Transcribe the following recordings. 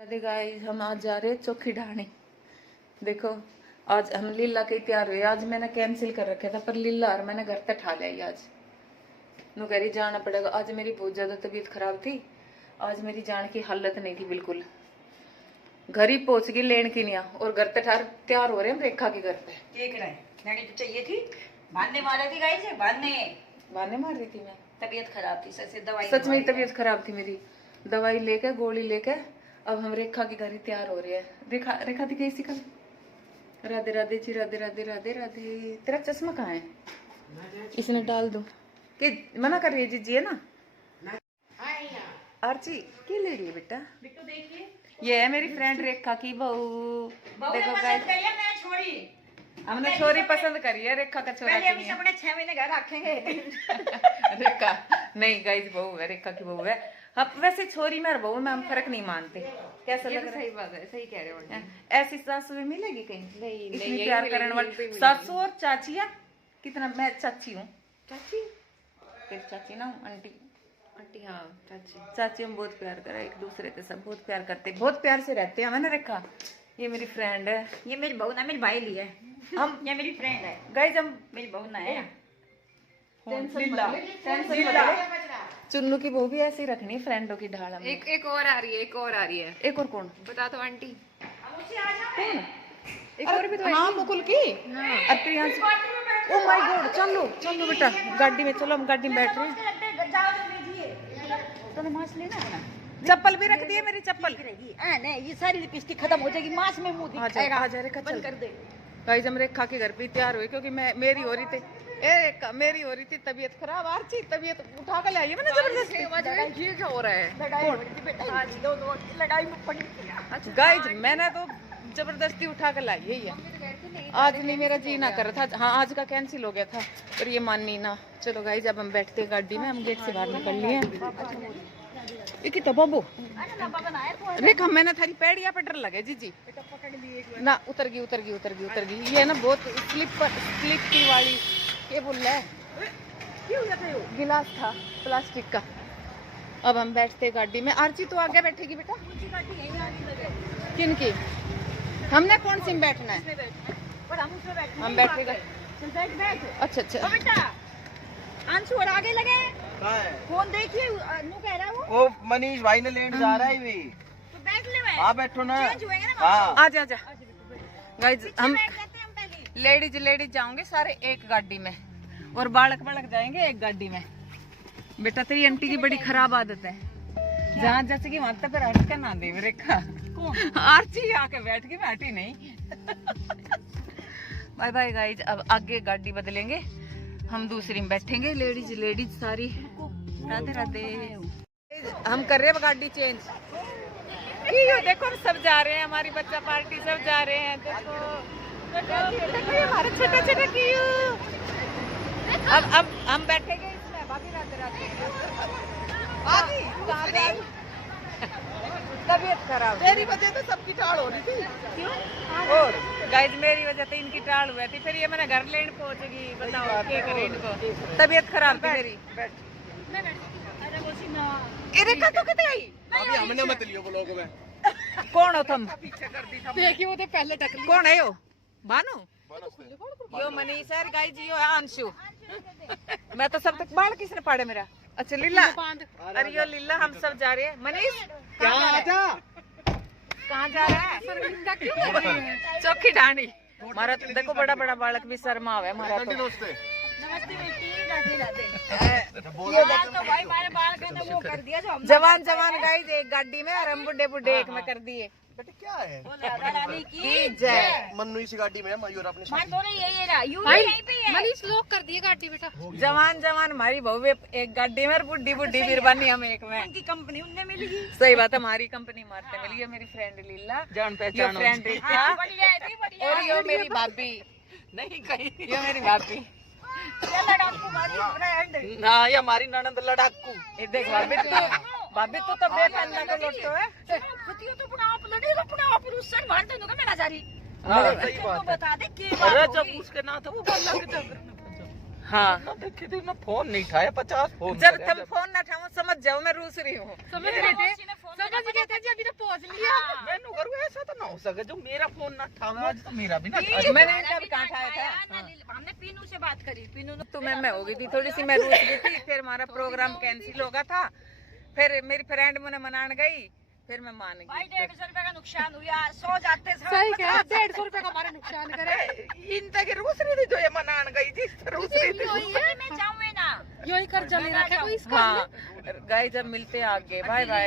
Radhe guys, हम आज जा रहे हैं चौकी ढाणी। देखो आज हम लीला के तैयार हुए। आज मैंने कैंसिल कर रखा था पर लीला और मैंने घर तक ठा लिया। आज नु कह रही जाना पड़ेगा। आज मेरी बहुत ज्यादा तबीयत खराब थी। आज मेरी जान की हालत नहीं थी बिल्कुल। घर ही पहुंच गई लेन की निया और घर तक तैयार हो रहे हैं रेखा के घर पे। देख रहे हैं तो चाहिए थी भाने मारा थी गाइस बहाने मार रही थी मैं। तबीयत खराब थी सच दवाई सच में तबीयत खराब थी मेरी। दवाई लेके गोली लेके अब हम रेखा के घर ही तैयार हो रहे हैं। रेखा दी कैसी कल। राधे राधे जी, राधे राधे राधे राधे। तेरा चश्मा कहाँ है? इसने डाल दो कि मना कर रही है जीजी है ना। आरची की ले रही है बेटा? देखिए ये है मेरी फ्रेंड रेखा की बहू। देखो गाइस हमने छोरी पसंद करी है। रेखा का छोरा पहले हम अपने 6 महीने घर रखेंगे। रेखा नहीं गाइस बहू है, रेखा की बहू है। अब वैसे छोरी में और बहू में हम फर्क नहीं मानते। कैसा लग रहा है? सही बात है, सही कह रहे हो। ऐसी सासू भी मिलेगी कहीं? नहीं इतनी प्यार करने वाली सासू और चाचिया कितना। मैं चाची हूँ। चाची फिर चाची ना आंटी। आंटी हाँ चाची हम बहुत प्यार करें एक दूसरे के, सब बहुत प्यार करते, बहुत प्यार से रहते हैं। मैंने रेखा ये मेरी फ्रेंड है। ये मेरी बहू ना, मेरी भाई ली है। हम ये मेरी फ्रेंड है गाइस। हम मेरी बहू ना है। चुन्नू की बहू भी ऐसी रखनी फ्रेंडों की ढाल। एक और आ रही है, एक और आ रही है। एक और कौन? बता दो आंटी। कौन? एक और भी तो हाँ मुकुल की। ओ माय गॉड, चलो चलो बेटा गाड़ी में चलो। हम गाड़ी में बैठ रहे हैं। चप्पल भी रख दिए मेरी चप्पल। नहीं ये सारी लिपस्टिक खत्म हो जाएगी, मांस में मुंह दिखाएगा। आ जा रेखा बंद कर दे। गाइस हम रेखा के घर पे तैयार हुए क्योंकि मेरी हो रही थी मेरी हो रही थी तबीयत खराब। आरची तबीयत उठा कर लाई मैंने जबरदस्ती। ये क्या हो रहा है? लड़ाई में पड़ी। गाइस मैंने तो जबरदस्ती उठा कर लाई। यही है। आज नहीं मेरा जी ना कर रहा था। हाँ आज का कैंसिल हो गया था पर ये मानी ना। चलो गाइस अब हम बैठते गाड़ी में। हम गेट से बाहर निकल लिए। तो बाबू रेखा मैंने थारी पैड़िया पे डर लगे जीजी ना। उतर गई ये ना बहुत स्लिपी वाली ये बोल है गिलास था प्लास्टिक का। अब हम बैठते गाड़ी में। आरची तो आगे बैठेगी बेटा। किन की? हमने कौन सी में बैठना है? हम बैठेगा। अच्छा अच्छा बेटा अंशु और आगे लगे फोन देखिए नु कह रहा है वो मनीष भाई ने लेट जा रहा है भी। तो बैठ ले मैं। हाँ बैठो ना। हाँ आजा गाइस। हम लेडीज जाओगे सारे एक गाड़ी में और बालक जाएंगे एक गाड़ी में। बेटा तेरी आंटी की बड़ी खराब आदत है। जहाँ जैसे कि वहां तक हट कर ना दे रेखा। आरची आके बैठ के बैठी नहीं। Bye bye guys. अब आगे गाड़ी बदलेंगे, हम दूसरी में बैठेंगे। लेडीज सारी। राधे राधे। हम कर रहे हैं गाड़ी चेंज। देखो हम सब जा रहे हैं, हमारी बच्चा पार्टी सब जा रहे हैं। देखो ये हमारे छोटे कियो। अब हम बैठेंगे इसमें। भाभी राधे राधे। तबीयत खराब मेरी वजह से सबकी टाल हो रही थी। क्यों? और गाइस मेरी वजह से इनकी टाल हुई थी। फिर ये मैंने घर लेने पहुंचेगी। बताओ क्या करें इनको। तबीयत खराब थी मेरी। रेखा तो कितने आई? अभी हमने मत लियो ब्लॉग में। कौन हो तुम? देखिए वो तो पहले टक लिया। कौन है यो? भानु? यो मनीष है गाइस जी। यो है अंशु। मैं तो सब तक बाल किसने पाड़े मेरा? अच्छा लीला। अरे यो लीला हम सब जा रहे हैं। मनीष कहाँ जा रहा है? चौकी ढाणी। हमारा तो देखो बड़ा बालक भी शर्मा है हमारा तो। नमस्ते बेटी राधे राधे। ये तो भाई हमारे बाल ने वो कर दिया जो हम जवान गाइस एक गाड़ी में और हम बुढ़े एक में कर दिए। बेटा क्या है? राधा रानी की जय। मन्नू इसी गाड़ी में है, मयूर अपनी मान दोनों यही रहा यू भाई यहीं पे है। मनीष लोग कर दिए गाड़ी बेटा। जवान हमारी बहू एक गाड़ी में और बुढ़ी बीरबानी हम एक में। उनकी कंपनी उनने मिली। सही बात है। हमारी कंपनी मारते मिली है। मेरी फ्रेंड लीला जान पहचान फ्रेंड रेखा और यो मेरी भाभी। नहीं कहीं यो मेरी भाभी। ये लड़ाकू हमारी फ्रेंड। हाँ ये हमारी ननद लड़ाकू। ये देख भाभी तू तो बेपन्ना को लौटो है। पतियों तो अपना आप लड़ी अपना आप रुसन मार देनो का मैं ना जा रही। हाँ सही बात है। बता दे के अरे जब उसके ना था वो बाल लग जा। हाँ ना देखे थे ना, फोन नहीं उठाया, 50 फोन जब करे, तुम फोन ना उठाओ समझ जाओ मैं रूस रही हूँ। समझ गए थे जी अभी तो पहुंच लिया। मैंने करूँ ऐसा तो ना हो सके जो मेरा फोन ना उठावे, आज तो मेरा भी ना मैंने कभी कहाँ उठाया था। हमने पीनू से बात करी, पीनू ने तुम्हें मैं हो गई थी थोड़ी सी, मैं रूस गई थी, फिर हमारा प्रोग्राम कैंसिल हो गया था, फिर मेरी फ्रेंड मुझे मनाने गई, फिर मैं मान भाई गई। 150 रुपए का नुकसान हुआ, सो जाते सही कहा, 150 रुपए का हमारा नुकसान करे। इन तक रूस रही थी जो ये मनान गई थी, रूस रही थी। मैं जाऊँ ना, यही कर्जा ले रखा है कोई इसका। हाँ गए जब मिलते आगे, बाय बाय।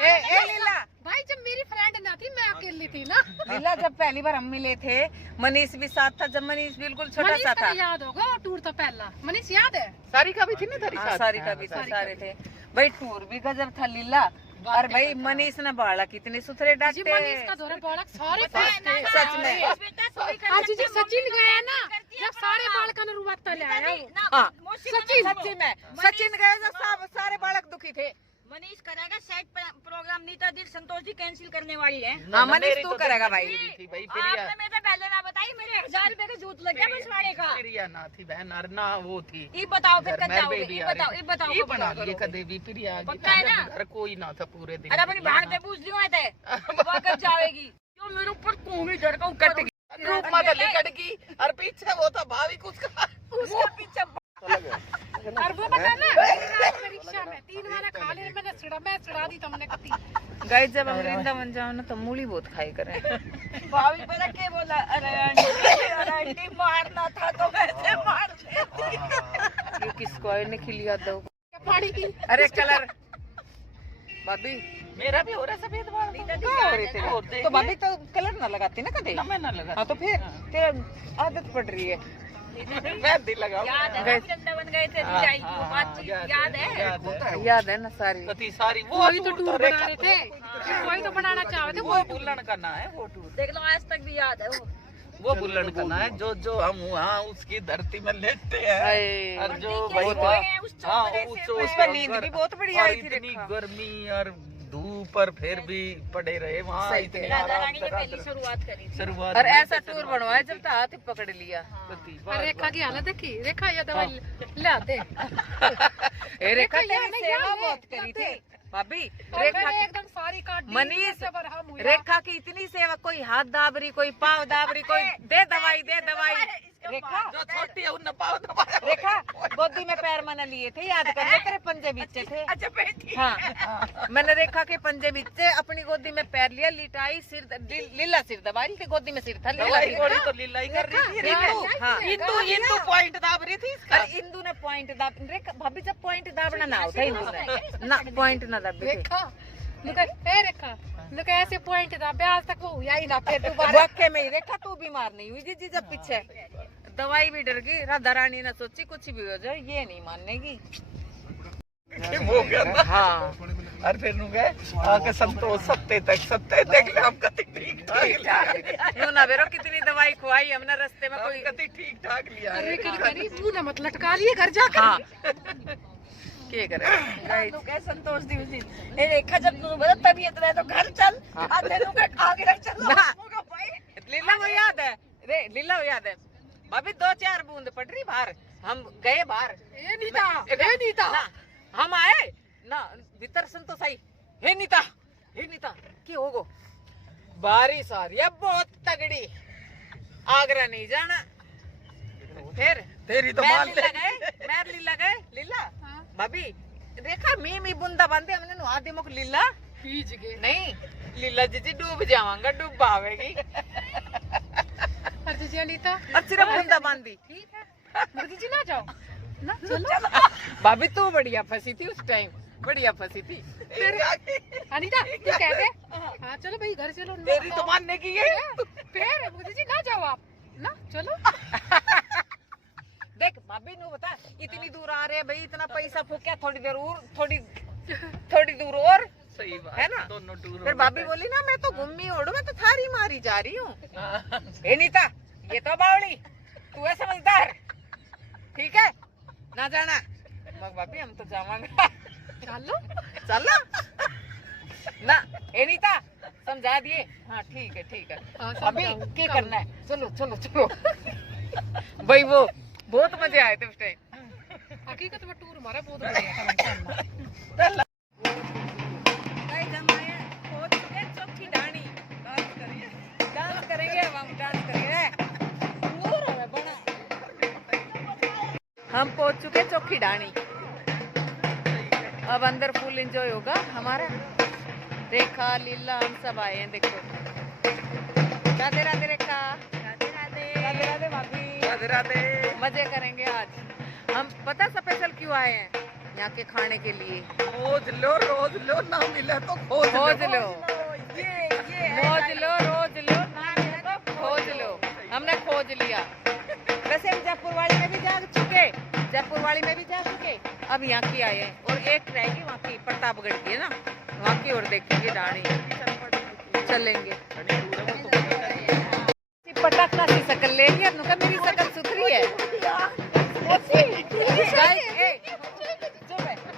ए लीला, भाई जब मेरी फ्रेंड ना थी मैं अकेली थी ना। लीला जब पहली बार हम मिले थे मनीष भी साथ था, जब मनीष बिल्कुल छोटा मनीष सा का था। याद होगा वो टूर तो पहला, मनीष याद है? सारी का भी थी ना तेरी हाँ, साथ? सारी का भी था, सारे थे भाई। टूर भी गजब था लीला। और भाई मनीष ने बाड़ा कितने सुथरे जी डांटे, मनीष का दौरा बालक सारे पास थे। सच में। आज जी सचिन गया ना, जब सारे बालका ने रुवाता ले आया वो। हाँ सचिन सच्ची में सचिन गए जब सब सारे बालक दुखी थे। मनीष करेगा सेट प्रोग्राम, नीता दी संतोष जी कैंसिल करने वाली है। हाँ मनीष तू करेगा भाई। थी भाई, प्रिया आपने मेरे पहले ना बताई, मेरे 1000 रुपए का जूत लग गया बछवाड़े का। प्रिया ना थी बहन, और ना वो थी। ये बताओ फिर घर कब में जाओगे? बेबी ये आ बताओ, रही ये बताओ थी। ये कब बना जाओगे? लिए कदे भी प्रिया आ गई, पक्का है ना? घर कोई ना था पूरे दिन। अरे अपनी बहन पे पूछ लियो थे, वो कब जाएगी? क्यों मेरे ऊपर कोई डर का कट ऊपर गई। रूप माता लिकट की, और पीछे वो था भाविक उसका। उसका पीछे और वो बता ना रात में रिक्शा में 3 वाला खा ले, मैं चिड़ा दी तुमने कती। गाइस जब हम वृंदावन जाओ ना तो मूली बहुत खाई करें। भाभी पता क्या बोला? अरे आंटी मारना था तो वैसे मार लेती। ये किसको आए ने खिलिया दो। पानी की अरे कलर भाभी मेरा भी हो रहा सफेद बाल। क्या हो रहे थे? तो भाभी तो कलर ना लगाती ना कदे। ना मैं ना लगा। हाँ तो फिर तेरा आदत पड़ रही है। मेहंदी लगाओ। याद है हम वृंदावन गए थे, मिठाई की वो बातचीत याद है? याद है ना सारी। कति सारी वो वही तो टूर टूर रेखा- बना रहे थे, वही तो बनाना चाह रहे थे वो बुल्लन का ना है वो टूर। देख लो आज तक भी याद है वो बुल्लन का ना है जो जो हम वहाँ उसकी धरती में लेटते हैं। अरे, और जो वो। भाई वो है उस हाँ चौपड़े से उस पर नींद भी बहुत बढ़िया और आई थी इतनी रेखा। गर्मी और धूप पर फिर भी पड़े रहे वहाँ। सही इतनी थे। राधा आराम रानी ने से पहली शुरुआत करी थी। शुरुआत और में ऐसा से टूर बनवाया जब तो हाथ ही पकड़ लिया। कति और बार रेखा की हालत देखी, रेखा ये दवाई ला दे। ए, रेखा रेखा यार तेरी नहीं, सेवा यार बहुत नहीं, करी यार थी भाभी। और रेखा मैंने की एकदम सारी काट दी, मनीष, से बरहम हुआ। रेखा की इतनी सेवा, कोई हाथ दाबरी, कोई पाँव दाबरी, कोई दे दवाई दे दवाई। रेखा जो छोटी है उन पाव दबाया। रेखा गोदी में पैर मना लिए थे, याद कर ले, तेरे पंजे बीचे थे। अच्छा बेटी हाँ मैंने रेखा के पंजे बीचे, अपनी गोदी में पैर लिया, लिटाई, सिर लीला सिर दबा रही थी, गोदी में सिर था लीला दवाई सिर। गोली तो लीला ही कर रही थी। इंदू, हाँ इंदू इंदू पॉइंट दाब रही थी इसका। अरे इंदू ने पॉइंट दाब, रेखा भाभी जब पॉइंट दाबना ना होता इंदू ने ना पॉइंट ना दाबी थी। रेखा लुका ए रेखा लुका ऐसे पॉइंट था ब्याज तक वो हुआ ही ना, फिर दोबारा वाकई में ही रेखा तू बीमार नहीं हुई जी जब पीछे दवाई भी डर गई। राधा रानी ने सोची कुछ भी हो जाए ये नहीं मानेगी। हो गया ना। हाँ और फिर नु गए आके संतोष सत्ते देख ले हम कति ठीक ठाक यूं ना बेरो कितनी दवाई खुआई हमने रास्ते में कोई। कति ठीक ठाक लिया। अरे करी तू ना मत लटका लिए घर जाकर। हाँ क्या करे तू कह संतोष दी उसी ए रेखा जब तू बता तबीयत रहे तो घर चल, आधे नु के आगे रख चल। ना। लीला वो याद है रे, लीला वो याद है भाभी, 2-4 बूंद पड़ रही बाहर, हम गए बाहर, ए नीता ना, हम आए ना भीतर संतोष आई, हे नीता की होगो बारिश आ रही है बहुत तगड़ी, आगरा नहीं जाना। फिर तेरी तो मान ले। मैं लीला गए लीला भाभी रेखा मी बूंदा बांधे हमने नु आदि मुख लीला भीज गए। नहीं लीला जी डूब जावांगा, डूब आवेगी। अर्जी जी नीता और सिर्फ बूंदा बांधी। ठीक है मुर्गी जी ना जाओ ना, चलो भाभी तू बढ़िया फंसी थी उस टाइम, बढ़िया फंसी थी। अनीता तू कहते हाँ चलो भाई घर चलो। तेरी तो मानने की है। फिर मुर्गी जी ना जाओ आप ना, चलो देख भाभी नु बता इतनी दूर आ रहे हैं भाई, इतना पैसा फूका, थोड़ी देर और थोड़ी दूर और सही बात है ना। दोनों टूर फिर भाभी बोली ना मैं तो घूमी ओढ़ू, मैं तो थारी मारी जा रही हूँ। ए नीता ये तो बावली, तू है समझदार, ठीक है ना जाना। मग भाभी हम तो जावांगे, चलो ना। ए नीता समझा दिए, हाँ ठीक है हाँ, अभी समझाऊं, क्या कम। करना है, चलो भाई वो बहुत मजे आए थे उस टाइम। हकीकत में टूर हमारा बहुत बढ़िया था माशाल्लाह। गाइस हम आए पहुंच चुके चौकी ढाणी। डांस करेंगे अब हम डांस करेंगे। टूर है बड़ा। हम पहुंच चुके चौकी ढाणी। अब अंदर फुल एंजॉय होगा हमारा। रेखा लीला हम सब आए हैं देखो। राधे राधे रेखा। राधे राधे। राधे राधे भाभी। राधे राधे। मजे करेंगे आज। हम पता स्पेशल क्यों आए हैं यहाँ के खाने के लिए। रोज लो ना मिले तो खोज खोज लो, ये खोज लो, रोज लो, खोज लो। हमने खोज लिया। वैसे हम जयपुर वाली में भी जा चुके, जयपुर वाली में भी जा चुके। अब यहाँ की आए हैं और एक रहेगी वहाँ की प्रतापगढ़ की है ना, वहाँ की और देखेंगे ढाणी। चलेंगे। पटाखा सी शकल ले लिया नुका, मेरी शकल सुथरी है।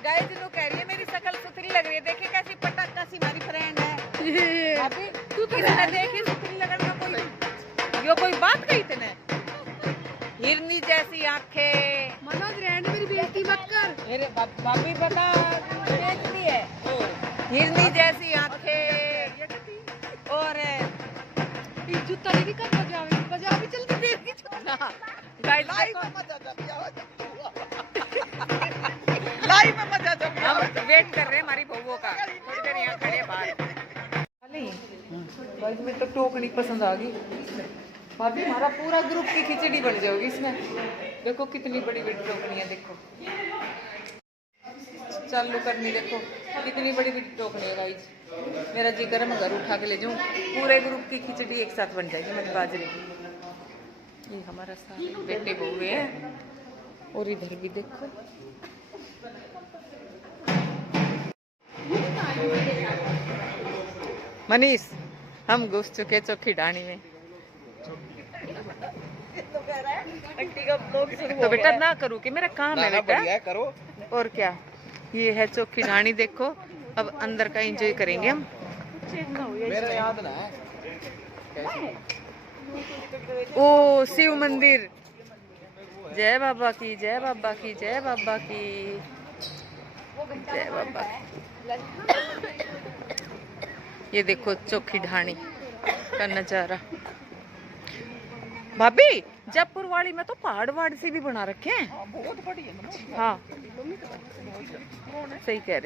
गाइस नु कह रही है मेरी शकल सुथरी लग रही है। देखिए कैसी पटाखा सी हमारी फ्रेंड है। अभी तू किसने देखी सुथरी लगन का कोई यो कोई बात कही तने। हिरनी जैसी आंखें। मनोज रहने मेरी बेइज्जती मत कर। मेरे भाभी बता देखती है। हिरनी जैसी आंखें और ये जूता लेके कब बजा भी चलती देर की ना गाइस लाइव में मजा जब लाइव में मजा जब हम वेट कर रहे हैं हमारी बहूओं का। थोड़ी देर यहाँ खड़े हैं बाहर। गाइस में तो टोकनी पसंद आ गई भाभी। हमारा पूरा ग्रुप की खिचड़ी बन जाएगी इसमें। देखो कितनी बड़ी बड़ी टोकनी है। देखो चालू करनी, देखो कितनी बड़ी बड़ी टोकनी है गाइस। मेरा जी कर मैं घर उठा के ले जाऊँ। पूरे ग्रुप की खिचड़ी एक साथ बन जाएगी मेरे बाजरे की। ये हमारा सारे बेटे बहू हैं और इधर भी देखो। मनीष हम घुस चुके चौकी ढाणी में। तो बेटा ना करूँ कि मेरा काम है बेटा। करो। और क्या, ये है चौकी ढाणी। देखो अब अंदर का एंजॉय करेंगे हम। मेरा याद ना है। ओ शिव मंदिर। जय बाबा की, जय बाबा की, जय बाबा की, जय बाबा की। ये देखो चौकी ढाणी का नजारा। भाभी जयपुर वाली में तो पहाड़ वाड़ से भी बना रखे हैं। बहुत बढ़िया। हाँ सही कह रहे।